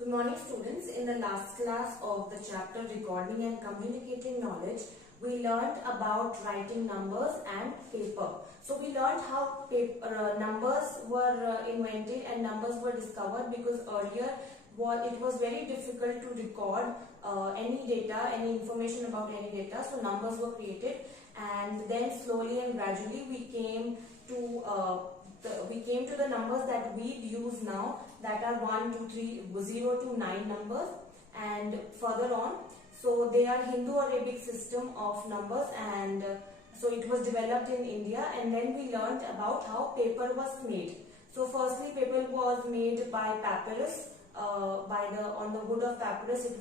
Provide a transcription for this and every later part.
Good morning students. In the last class of the chapter Recording and Communicating Knowledge, we learned about writing numbers and paper. So we learned how numbers were invented and numbers were discovered because earlier it was very difficult to record any data, any information about any data. So numbers were created, and then slowly and gradually we came to the numbers that we use now, that are 1, 2, 3, 0 to 9 numbers, and further on. So they are Hindu-Arabic system of numbers, and so it was developed in India. And then we learned about how paper was made. So firstly, paper was made by papyrus. On the wood of papyrus, it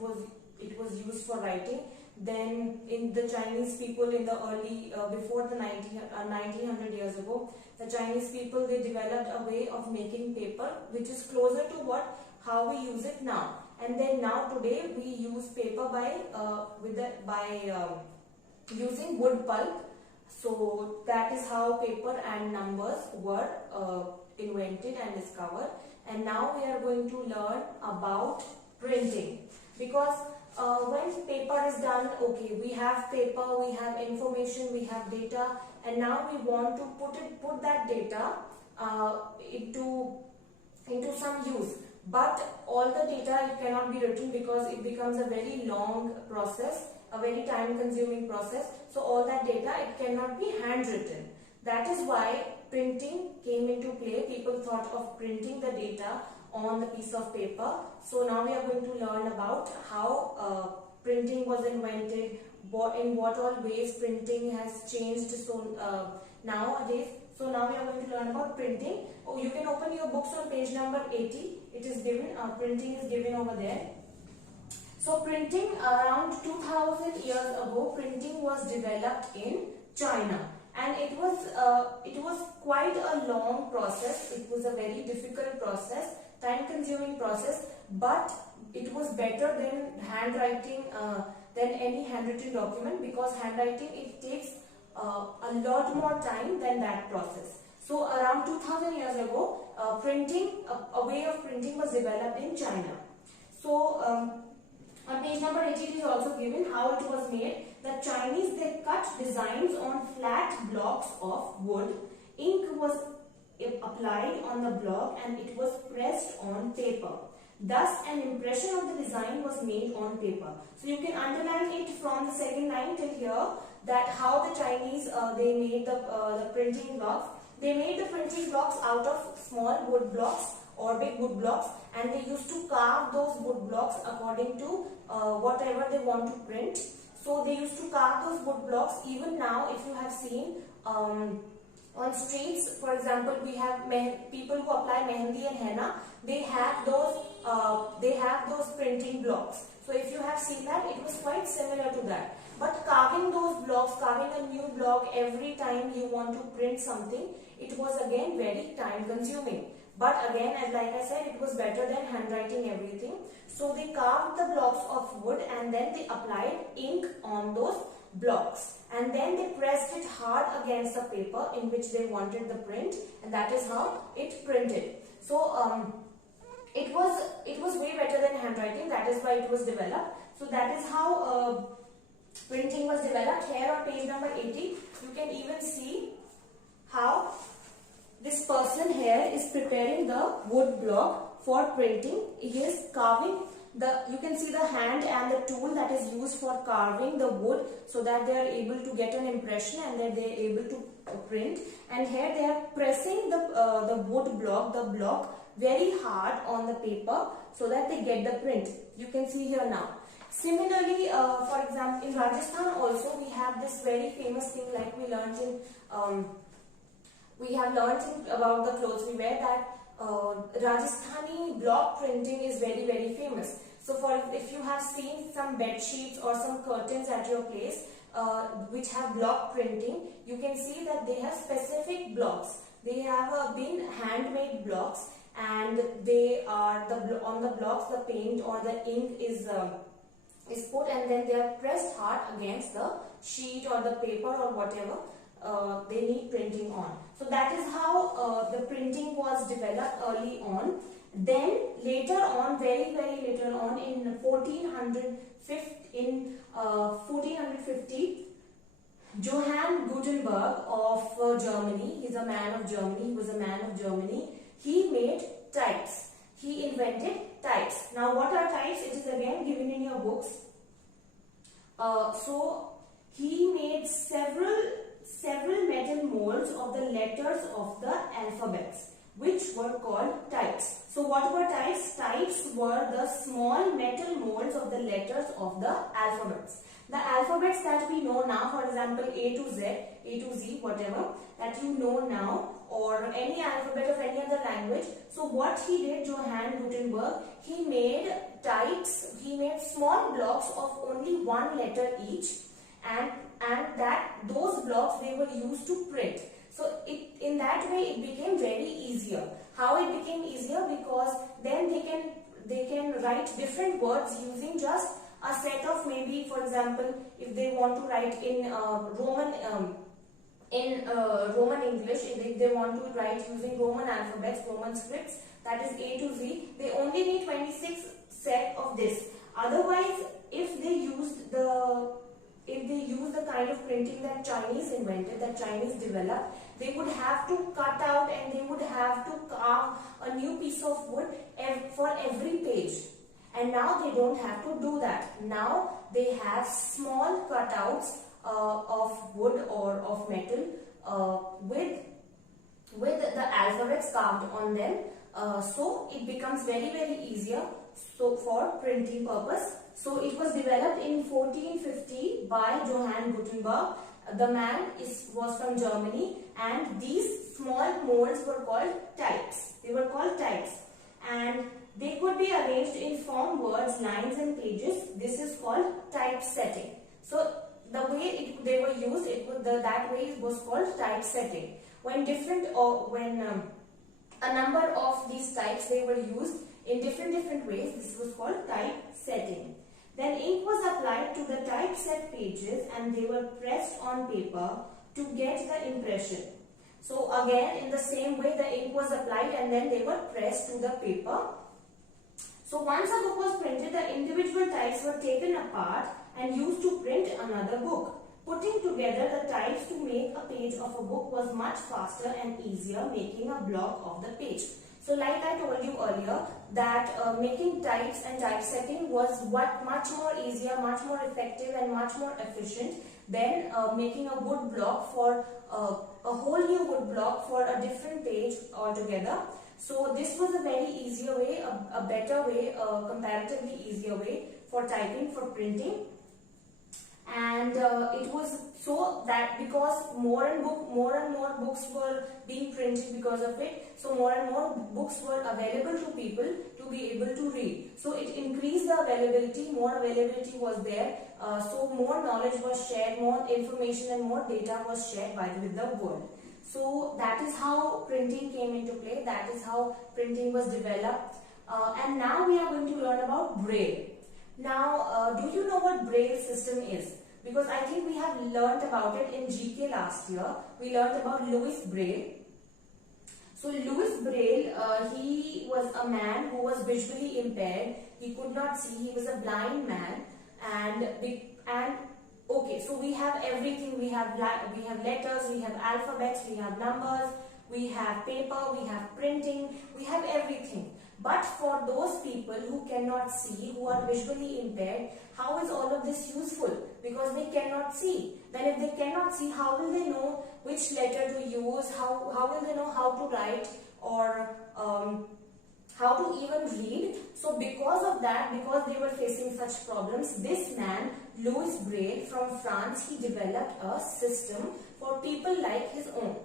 was used for writing. Then in the Chinese people, in the early before the 1900 years ago, the Chinese people, they developed a way of making paper which is closer to how we use it now. And then now today we use paper by using wood pulp. So that is how paper and numbers were invented and discovered. And now we are going to learn about printing, because when paper is done, okay, we have paper, we have information, we have data, and now we want to put that data into some use. But all the data, it cannot be written because it becomes a very long process, a very time consuming process. So all that data, it cannot be handwritten. That is why printing came into play. People thought of printing the data on the piece of paper. So now we are going to learn about how printing was invented, in what all ways printing has changed nowadays. So now we are going to learn about printing. Oh, you can open your books on page number 80. It is given, printing is given over there. So printing, around 2000 years ago, printing was developed in China. And it was quite a long process. It was a very difficult process, time consuming process, but it was better than handwriting, than any handwritten document, because handwriting, it takes a lot more time than that process. So around 2000 years ago, a way of printing was developed in China. So on page number 80, it is also given how it was made. The Chinese, they cut designs on flat blocks of wood. Ink was applied on the block and it was pressed on paper. Thus, an impression of the design was made on paper. So you can underline it from the second line till here, that how the Chinese, they made the printing blocks. They made the printing blocks out of small wood blocks or big wood blocks, and they used to carve those wood blocks according to whatever they want to print. So they used to carve those wood blocks. Even now, if you have seen on streets, for example, we have people who apply mehendi and henna. They have those printing blocks. So if you have seen that, it was quite similar to that. But carving those blocks, carving a new block every time you want to print something, it was again very time consuming. But again, as like I said, it was better than handwriting everything. So they carved the blocks of wood and then they applied ink on those blocks. And then they pressed it hard against the paper in which they wanted the print, and that is how it printed. So it was way better than handwriting. That is why it was developed. So that is how printing was developed. Here on page number 80, you can even see how this person here is preparing the wood block for printing. He is carving you can see the hand and the tool that is used for carving the wood, so that they are able to get an impression and that they are able to print. And here they are pressing the wood block, the block very hard on the paper, so that they get the print. You can see here now. Similarly, for example, in Rajasthan also we have this very famous thing, like we learned about the clothes we wear, that Rajasthani block printing is very, very famous. So if you have seen some bed sheets or some curtains at your place which have block printing, you can see that they have specific blocks. They have been handmade blocks, and they are on the blocks the paint or the ink is put, and then they are pressed hard against the sheet or the paper or whatever they need printing on. So that is how the printing was developed early on. Then later on, very later on, in 1450, Johann Gutenberg of Germany, he's a man of Germany, he was a man of Germany, he made types. He invented types. Now what are types? It is again given in your books. So he made several metal molds of the letters of the alphabets, which were called types. So what were types? Types were the small metal molds of the letters of the alphabets. The alphabets that we know now, for example, A to Z, A to Z, whatever, that you know now, or any alphabet of any other language. So what he did, Johann Gutenberg, he made types, he made small blocks of only one letter each, and that those blocks they were used to print. So in that way it became very easier. How it became easier? Because then they can write different words using just a set of, maybe for example, if they want to write in Roman English, if they want to write using Roman alphabets, Roman scripts, that is A to Z, they only need 26 set of this. Otherwise, if they use the kind of printing that Chinese invented, that Chinese developed, they would have to cut out and they would have to carve a new piece of wood for every page. And now they don't have to do that. Now they have small cutouts of wood or of metal with the alphabets carved on them. So it becomes very easier for printing purpose. So it was developed in 1450 by Johann Gutenberg. The man was from Germany, and these small molds were called types. They were called types, and they could be arranged in form, words, lines and pages. This is called typesetting. So the way they were used, that way it was called typesetting. When a number of these types they were used in different ways, this was called typesetting. Then ink was applied to the typeset pages and they were pressed on paper to get the impression. So again, in the same way, the ink was applied and then they were pressed to the paper. So once a book was printed, the individual types were taken apart and used to print another book. Putting together the types to make a page of a book was much faster and easier, making a block of the page. So like I told you earlier, that making types and typesetting was much more easier, much more effective and much more efficient than making a wood block for a whole new wood block for a different page altogether. So this was a very easier way, a better way, a comparatively easier way for typing, for printing. And it was so that because more and more books were being printed because of it, so more and more books were available to people to be able to read. So it increased the availability, more availability was there, so more knowledge was shared, more information and more data was shared with the world. So that is how printing came into play, that is how printing was developed. And now we are going to learn about Braille. Now, do you know what Braille system is? Because I think we have learnt about it in GK last year. We learnt about Louis Braille. So Louis Braille, he was a man who was visually impaired. He could not see. He was a blind man. Okay, so we have everything. We have letters, we have alphabets, we have numbers, we have paper, we have printing, we have everything. But for those people who cannot see, who are visually impaired, how is all of this useful? Because they cannot see. Then if they cannot see, how will they know which letter to use? How will they know how to write or how to even read? So because of that, because they were facing such problems, this man, Louis Braille from France, he developed a system for people like his own.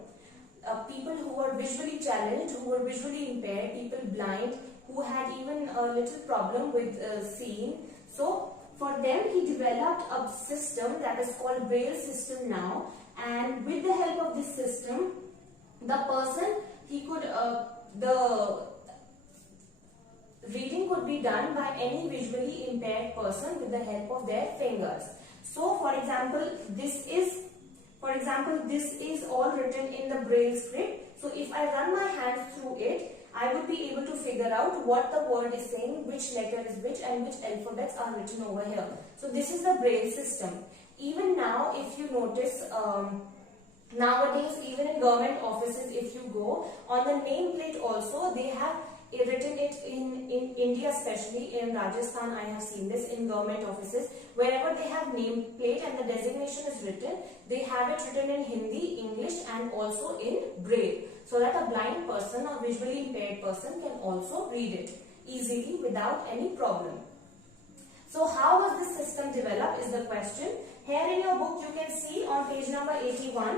People who were visually challenged, who were visually impaired, people blind, who had even a little problem with seeing. So for them he developed a system that is called Braille system now, and with the help of this system, the person, he could, the reading could be done by any visually impaired person with the help of their fingers. So for example, this is all written in the Braille script. So if I run my hands through it, I would be able to figure out what the word is saying, which letter is which, and which alphabets are written over here. So this is the Braille system. Even now, if you notice, nowadays, even in government offices, if you go, on the nameplate also, they have written it in India, especially in Rajasthan. I have seen this in government offices. Wherever they have nameplate and the designation is written, they have it written in Hindi, English, and also in Braille, so that a blind person or visually impaired person can also read it easily without any problem. So how was this system developed is the question. Here in your book you can see on page number 81,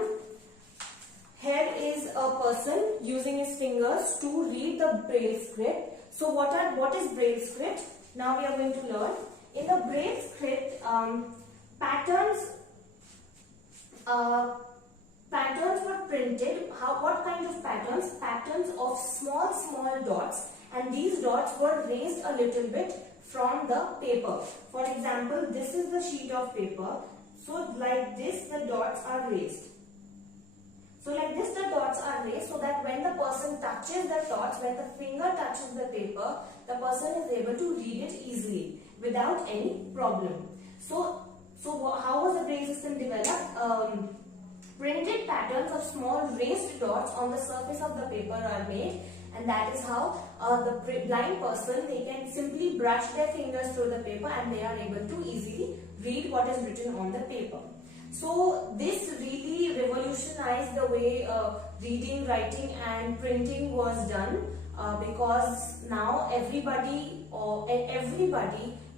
here is a person using his fingers to read the Braille script. So what is Braille script? Now we are going to learn. In the Braille script, patterns were printed. What kind of patterns? Patterns of small dots, and these dots were raised a little bit from the paper. For example, this is the sheet of paper. So like this, the dots are raised. So like this, the dots are raised, so that when the person touches the dots, when the finger touches the paper, the person is able to read it easily without any problem. So how was the Braille system developed? Printed patterns of small raised dots on the surface of the paper are made, and that is how the blind person, they can simply brush their fingers through the paper and they are able to easily read what is written on the paper. So this really revolutionized the way reading, writing and printing was done, because now everybody,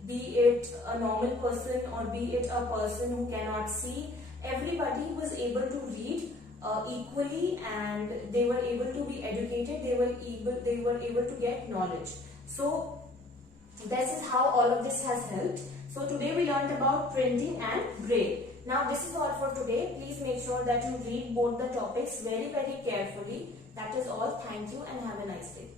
be it a normal person or be it a person who cannot see, everybody was able to read equally, and they were able to be educated, they were able to get knowledge. So this is how all of this has helped. So today we learned about printing and Braille. Now this is all for today. Please make sure that you read both the topics very carefully. That is all. Thank you and have a nice day.